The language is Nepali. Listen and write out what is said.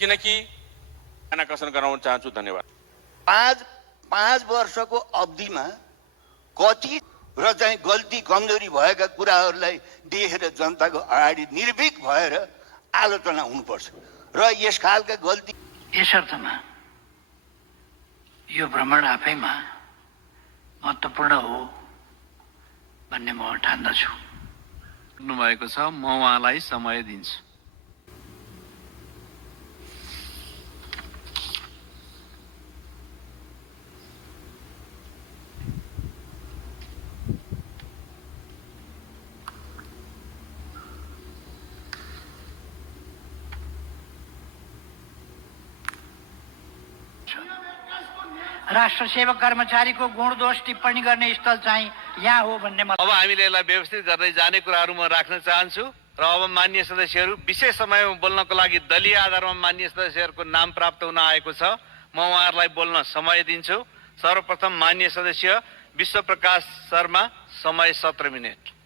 किनकि कसन गराउन चाहन्छु। धन्यवाद। पाँच वर्षको अवधिमा कति र चाहिँ गल्ती कमजोरी भएका कुराहरूलाई देखेर जनताको अगाडि निर्भीक भएर आलोचना हुनुपर्छ र यस खालका गल्ती यस अर्थमा यो भ्रमण आफैमा महत्त्वपूर्ण हो भन्ने म ठान्दछु। भएको छ, म उहाँलाई समय दिन्छु। राष्ट्र सेवक कर्मचारीको गुण दोष टिप्पणी गर्ने स्थल चाहिँ यहाँ हो भन्ने अब हामीले यसलाई व्यवस्थित गर्दै जाने कुराहरू म राख्न चाहन्छु र अब माननीय सदस्यहरू विशेष समयमा बोल्नको लागि दलीय आधारमा माननीय सदस्यहरूको नाम प्राप्त हुन आएको छ। म उहाँहरूलाई बोल्न समय दिन्छु। सर्वप्रथम माननीय सदस्य विश्वप्रकाश शर्मा, समय 17 मिनेट।